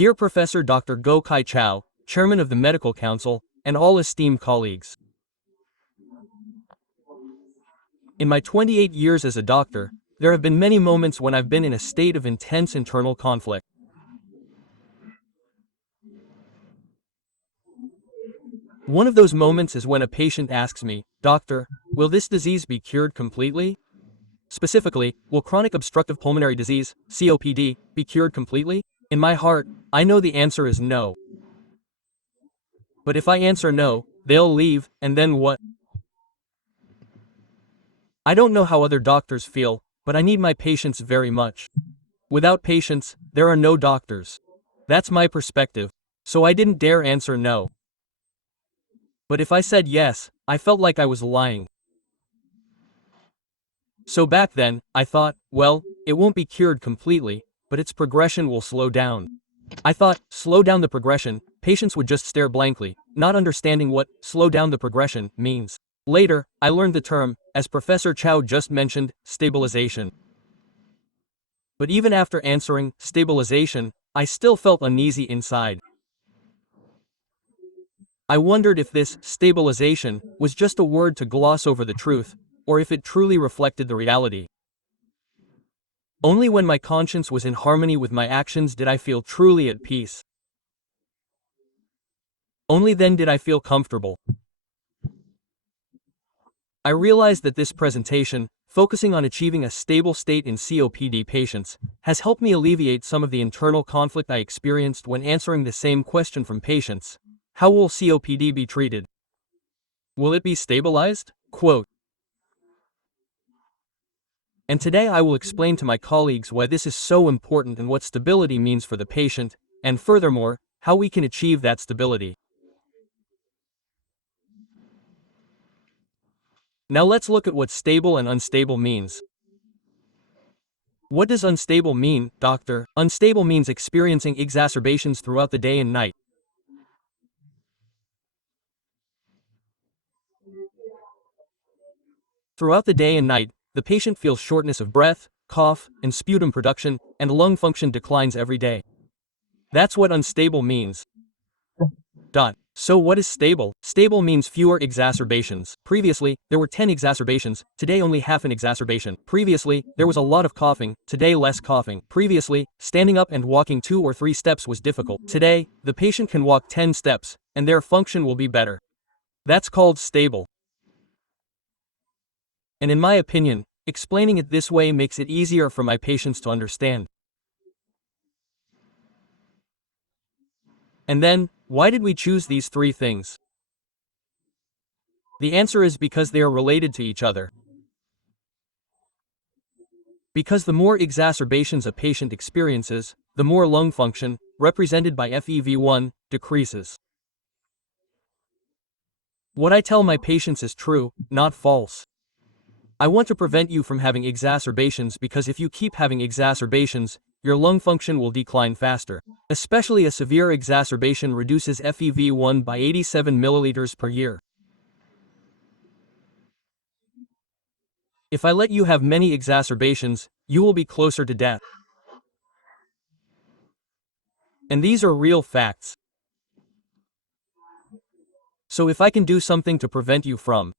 Dear Professor Dr. Go Kai Chow, Chairman of the Medical Council, and all esteemed colleagues. In my 28 years as a doctor, there have been many moments when I've been in a state of intense internal conflict. One of those moments is when a patient asks me, "Doctor, will this disease be cured completely?" Specifically, will chronic obstructive pulmonary disease, COPD, be cured completely? In my heart, I know the answer is no. But if I answer no, they'll leave, and then what? I don't know how other doctors feel, but I need my patients very much. Without patients, there are no doctors. That's my perspective, so I didn't dare answer no. But if I said yes, I felt like I was lying. So back then, I thought, well, it won't be cured completely, but its progression will slow down. I thought, slow down the progression, patients would just stare blankly, not understanding what slow down the progression means. Later, I learned the term, as Professor Chow just mentioned, stabilization. But even after answering stabilization, I still felt uneasy inside. I wondered if this stabilization was just a word to gloss over the truth, or if it truly reflected the reality. Only when my conscience was in harmony with my actions did I feel truly at peace. Only then did I feel comfortable. I realized that this presentation, focusing on achieving a stable state in COPD patients, has helped me alleviate some of the internal conflict I experienced when answering the same question from patients. How will COPD be treated? Will it be stabilized? Quote. And today I will explain to my colleagues why this is so important and what stability means for the patient, and furthermore, how we can achieve that stability. Now let's look at what stable and unstable means. What does unstable mean, doctor? Unstable means experiencing exacerbations throughout the day and night. Throughout the day and night, the patient feels shortness of breath, cough, and sputum production, and lung function declines every day. That's what unstable means. So what is stable? Stable means fewer exacerbations. Previously, there were 10 exacerbations, today only half an exacerbation. Previously, there was a lot of coughing, today less coughing. Previously, standing up and walking 2 or 3 steps was difficult. Today, the patient can walk 10 steps, and their function will be better. That's called stable. And in my opinion, explaining it this way makes it easier for my patients to understand. And then, why did we choose these 3 things? The answer is because they are related to each other. Because the more exacerbations a patient experiences, the more lung function, represented by FEV1, decreases. What I tell my patients is true, not false. I want to prevent you from having exacerbations because if you keep having exacerbations, your lung function will decline faster. Especially a severe exacerbation reduces FEV1 by 87 milliliters per year. If I let you have many exacerbations, you will be closer to death. And these are real facts. So if I can do something to prevent you from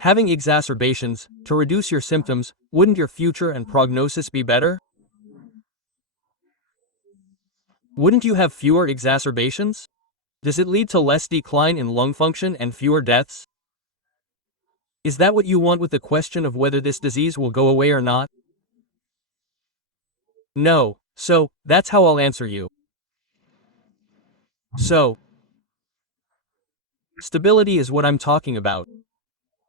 having exacerbations, to reduce your symptoms, wouldn't your future and prognosis be better? Wouldn't you have fewer exacerbations? Does it lead to less decline in lung function and fewer deaths? Is that what you want with the question of whether this disease will go away or not? No, so, that's how I'll answer you. So, stability is what I'm talking about.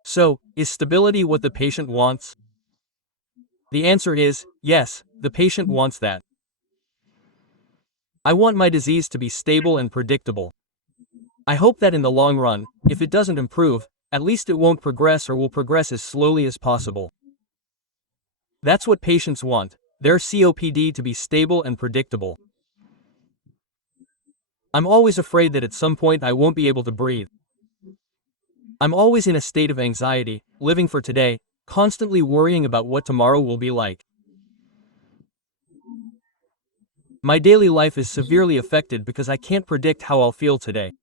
So, is stability what the patient wants? The answer is, yes, the patient wants that. I want my disease to be stable and predictable. I hope that in the long run, if it doesn't improve, at least it won't progress or will progress as slowly as possible. That's what patients want, their COPD to be stable and predictable. I'm always afraid that at some point I won't be able to breathe. I'm always in a state of anxiety, living for today, constantly worrying about what tomorrow will be like. My daily life is severely affected because I can't predict how I'll feel today.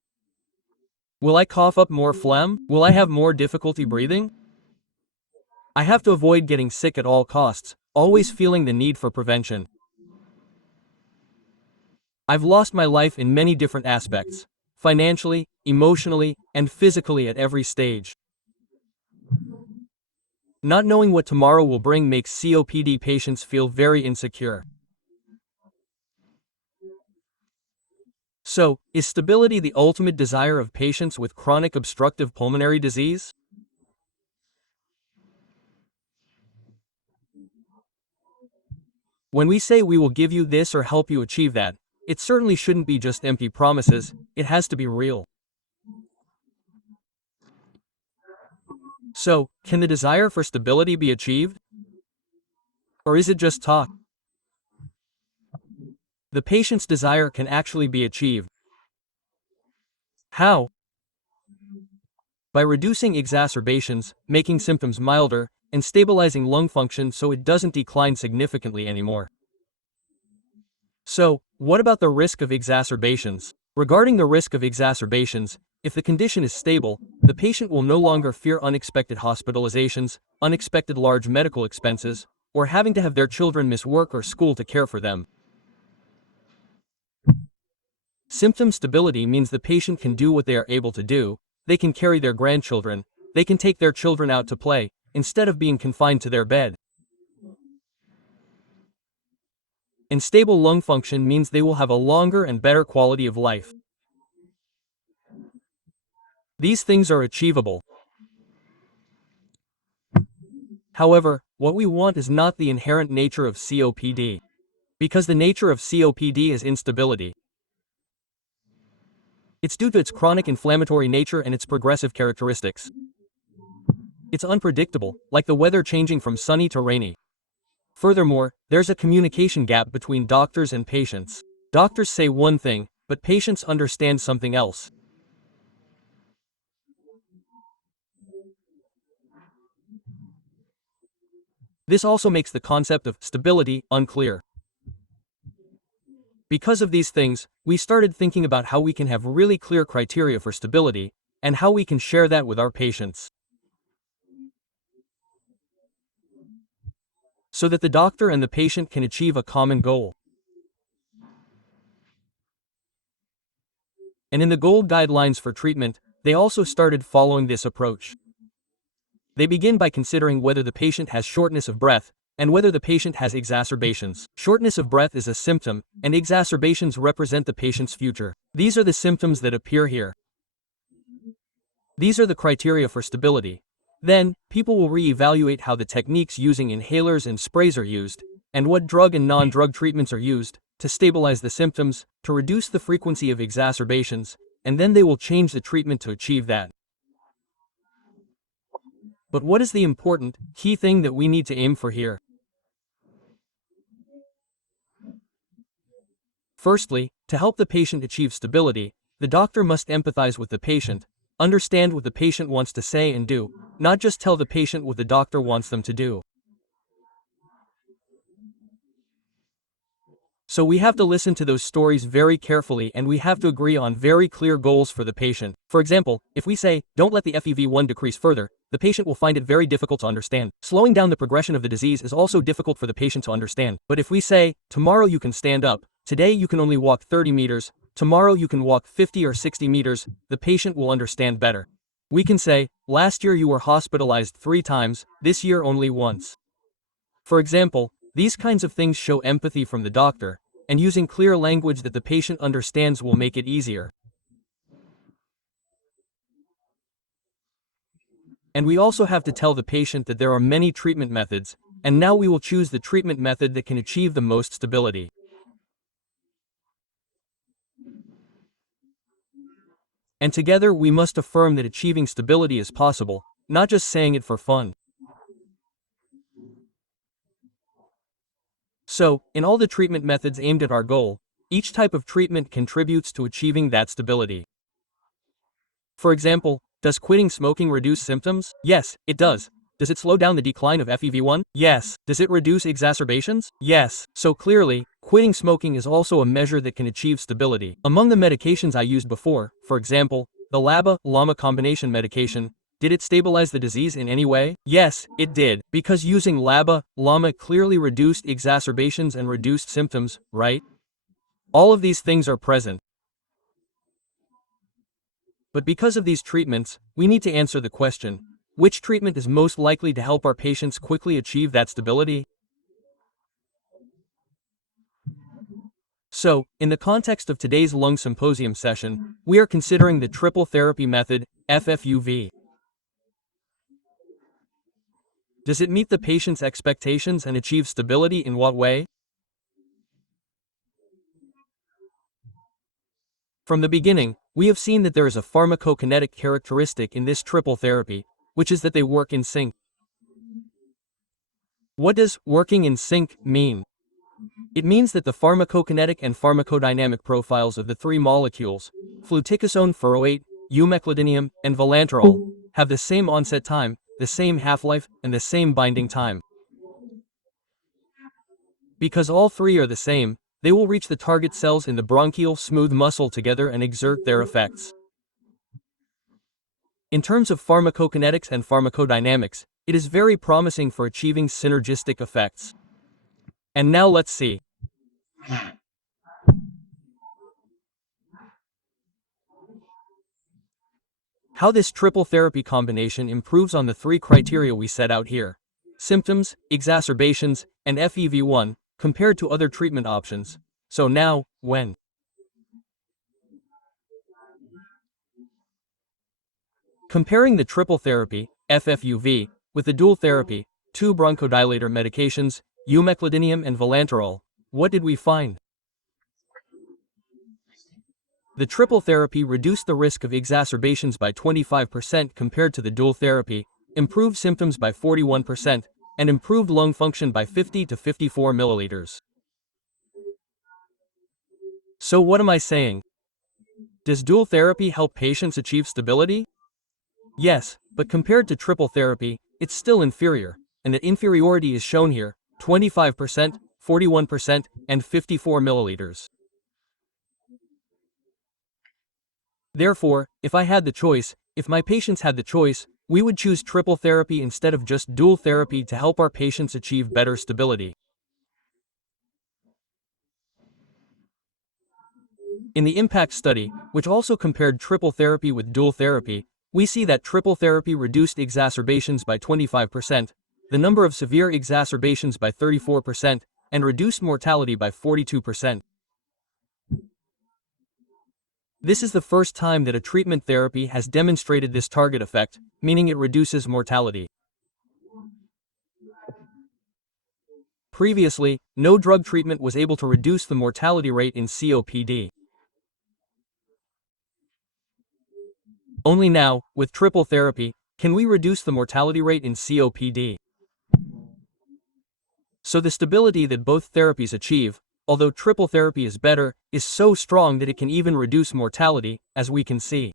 Will I cough up more phlegm? Will I have more difficulty breathing? I have to avoid getting sick at all costs, always feeling the need for prevention. I've lost my life in many different aspects, financially, emotionally, and physically at every stage. Not knowing what tomorrow will bring makes COPD patients feel very insecure. So, is stability the ultimate desire of patients with chronic obstructive pulmonary disease? When we say we will give you this or help you achieve that, it certainly shouldn't be just empty promises, it has to be real. So, can the desire for stability be achieved? Or is it just talk? The patient's desire can actually be achieved. How? By reducing exacerbations, making symptoms milder, and stabilizing lung function so it doesn't decline significantly anymore. So, what about the risk of exacerbations? Regarding the risk of exacerbations, if the condition is stable, the patient will no longer fear unexpected hospitalizations, unexpected large medical expenses, or having to have their children miss work or school to care for them. Symptom stability means the patient can do what they are able to do, they can carry their grandchildren, they can take their children out to play, instead of being confined to their bed. And stable lung function means they will have a longer and better quality of life. These things are achievable. However, what we want is not the inherent nature of COPD. Because the nature of COPD is instability. It's due to its chronic inflammatory nature and its progressive characteristics. It's unpredictable, like the weather changing from sunny to rainy. Furthermore, there's a communication gap between doctors and patients. Doctors say one thing, but patients understand something else. This also makes the concept of stability unclear. Because of these things, we started thinking about how we can have really clear criteria for stability, and how we can share that with our patients. So that the doctor and the patient can achieve a common goal. And in the GOLD guidelines for treatment, they also started following this approach. They begin by considering whether the patient has shortness of breath, and whether the patient has exacerbations. Shortness of breath is a symptom, and exacerbations represent the patient's future. These are the symptoms that appear here. These are the criteria for stability. Then, people will re-evaluate how the techniques using inhalers and sprays are used, and what drug and non-drug treatments are used, to stabilize the symptoms, to reduce the frequency of exacerbations, and then they will change the treatment to achieve that. But what is the important, key thing that we need to aim for here? Firstly, to help the patient achieve stability, the doctor must empathize with the patient, understand what the patient wants to say and do, not just tell the patient what the doctor wants them to do. So we have to listen to those stories very carefully and we have to agree on very clear goals for the patient. For example, if we say, don't let the FEV1 decrease further, the patient will find it very difficult to understand. Slowing down the progression of the disease is also difficult for the patient to understand. But if we say, tomorrow you can stand up, today you can only walk 30 meters, tomorrow you can walk 50 or 60 meters, the patient will understand better. We can say, last year you were hospitalized 3 times, this year only once. For example, these kinds of things show empathy from the doctor, and using clear language that the patient understands will make it easier. And we also have to tell the patient that there are many treatment methods, and now we will choose the treatment method that can achieve the most stability. And together we must affirm that achieving stability is possible, not just saying it for fun. So, in all the treatment methods aimed at our goal, each type of treatment contributes to achieving that stability. For example, does quitting smoking reduce symptoms? Yes, it does. Does it slow down the decline of FEV1? Yes. Does it reduce exacerbations? Yes. So clearly, quitting smoking is also a measure that can achieve stability. Among the medications I used before, for example, the LABA-LAMA combination medication, did it stabilize the disease in any way? Yes, it did, because using LABA-LAMA clearly reduced exacerbations and reduced symptoms, right? All of these things are present. But because of these treatments, we need to answer the question, which treatment is most likely to help our patients quickly achieve that stability? So, in the context of today's lung symposium session, we are considering the triple therapy method, FFUV. Does it meet the patient's expectations and achieve stability in what way? From the beginning, we have seen that there is a pharmacokinetic characteristic in this triple therapy, which is that they work in sync. What does working in sync mean? It means that the pharmacokinetic and pharmacodynamic profiles of the three molecules, fluticasone furoate, umeclidinium, and vilanterol, have the same onset time, the same half-life, and the same binding time. Because all three are the same, they will reach the target cells in the bronchial smooth muscle together and exert their effects. In terms of pharmacokinetics and pharmacodynamics, it is very promising for achieving synergistic effects. And now let's see how this triple therapy combination improves on the three criteria we set out here: symptoms, exacerbations, and FEV1, compared to other treatment options. So now, when comparing the triple therapy, FFUV, with the dual therapy, two bronchodilator medications, umeclidinium and vilanterol, what did we find? The triple therapy reduced the risk of exacerbations by 25% compared to the dual therapy, improved symptoms by 41%, and improved lung function by 50 to 54 milliliters. So what am I saying? Does dual therapy help patients achieve stability? Yes, but compared to triple therapy, it's still inferior, and the inferiority is shown here: 25%, 41%, and 54 milliliters. Therefore, if my patients had the choice, we would choose triple therapy instead of just dual therapy to help our patients achieve better stability. In the IMPACT study, which also compared triple therapy with dual therapy, we see that triple therapy reduced exacerbations by 25%, the number of severe exacerbations by 34%, and reduced mortality by 42%. This is the first time that a treatment therapy has demonstrated this target effect, meaning it reduces mortality. Previously, no drug treatment was able to reduce the mortality rate in COPD. Only now, with triple therapy, can we reduce the mortality rate in COPD. So the stability that both therapies achieve, although triple therapy is better, is so strong that it can even reduce mortality, as we can see.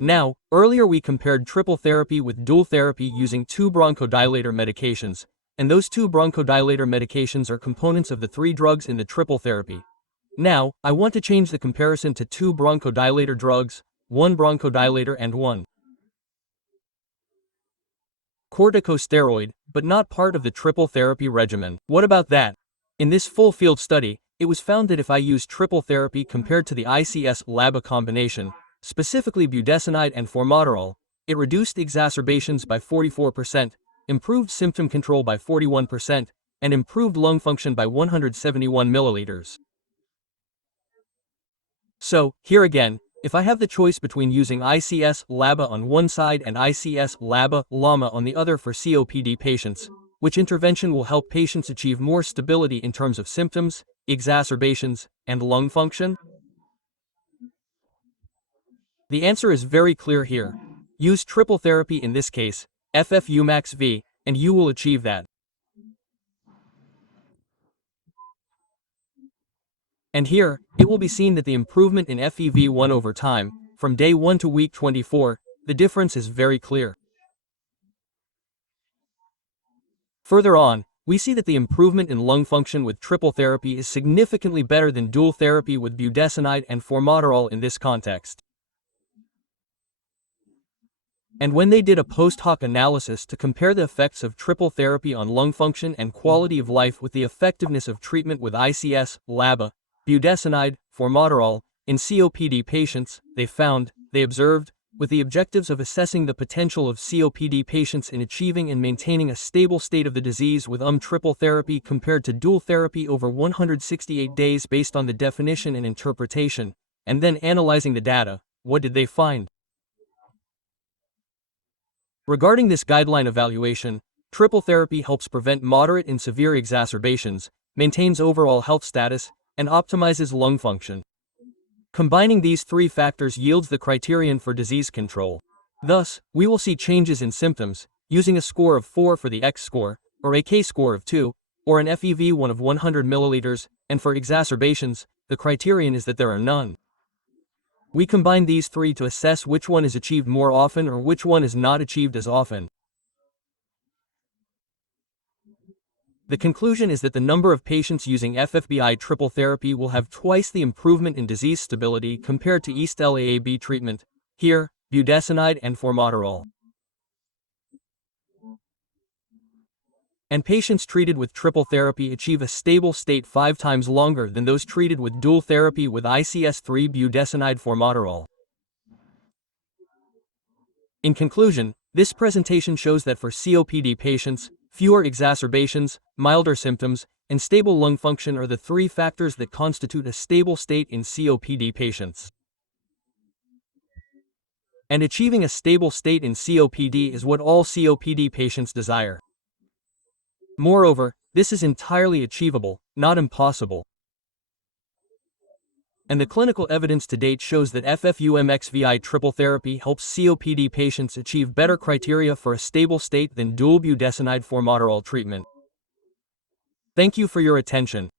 Now, earlier we compared triple therapy with dual therapy using two bronchodilator medications, and those two bronchodilator medications are components of the three drugs in the triple therapy. Now, I want to change the comparison to two bronchodilator drugs, one bronchodilator and one corticosteroid, but not part of the triple therapy regimen. What about that? In this full field study, it was found that if I use triple therapy compared to the ICS-LABA combination, specifically budesonide and formoterol, it reduced exacerbations by 44%, improved symptom control by 41%, and improved lung function by 171 milliliters. So, here again, if I have the choice between using ICS-LABA on one side and ICS-LABA-LAMA on the other for COPD patients, which intervention will help patients achieve more stability in terms of symptoms, exacerbations, and lung function? The answer is very clear here. Use triple therapy in this case, FFU max V, and you will achieve that. And here, it will be seen that the improvement in FEV1 over time, from day 1 to week 24, the difference is very clear. Further on, we see that the improvement in lung function with triple therapy is significantly better than dual therapy with budesonide and formoterol in this context. And when they did a post-hoc analysis to compare the effects of triple therapy on lung function and quality of life with the effectiveness of treatment with ICS, LABA, budesonide, formoterol, in COPD patients, they observed, with the objectives of assessing the potential of COPD patients in achieving and maintaining a stable state of the disease with triple therapy compared to dual therapy over 168 days based on the definition and interpretation, and then analyzing the data, what did they find? Regarding this guideline evaluation, triple therapy helps prevent moderate and severe exacerbations, maintains overall health status, and optimizes lung function. Combining these three factors yields the criterion for disease control. Thus, we will see changes in symptoms, using a score of 4 for the X score, or a K score of 2, or an FEV1 of 100 milliliters, and for exacerbations, the criterion is that there are none. We combine these three to assess which one is achieved more often or which one is not achieved as often. The conclusion is that the number of patients using FFBI triple therapy will have twice the improvement in disease stability compared to EAST-LAAB treatment, here, budesonide and formoterol. And patients treated with triple therapy achieve a stable state 5 times longer than those treated with dual therapy with ICS-3 budesonide formoterol. In conclusion, this presentation shows that for COPD patients, fewer exacerbations, milder symptoms, and stable lung function are the 3 factors that constitute a stable state in COPD patients. And achieving a stable state in COPD is what all COPD patients desire. Moreover, this is entirely achievable, not impossible. And the clinical evidence to date shows that FFUMXVI triple therapy helps COPD patients achieve better criteria for a stable state than dual budesonide formoterol treatment. Thank you for your attention.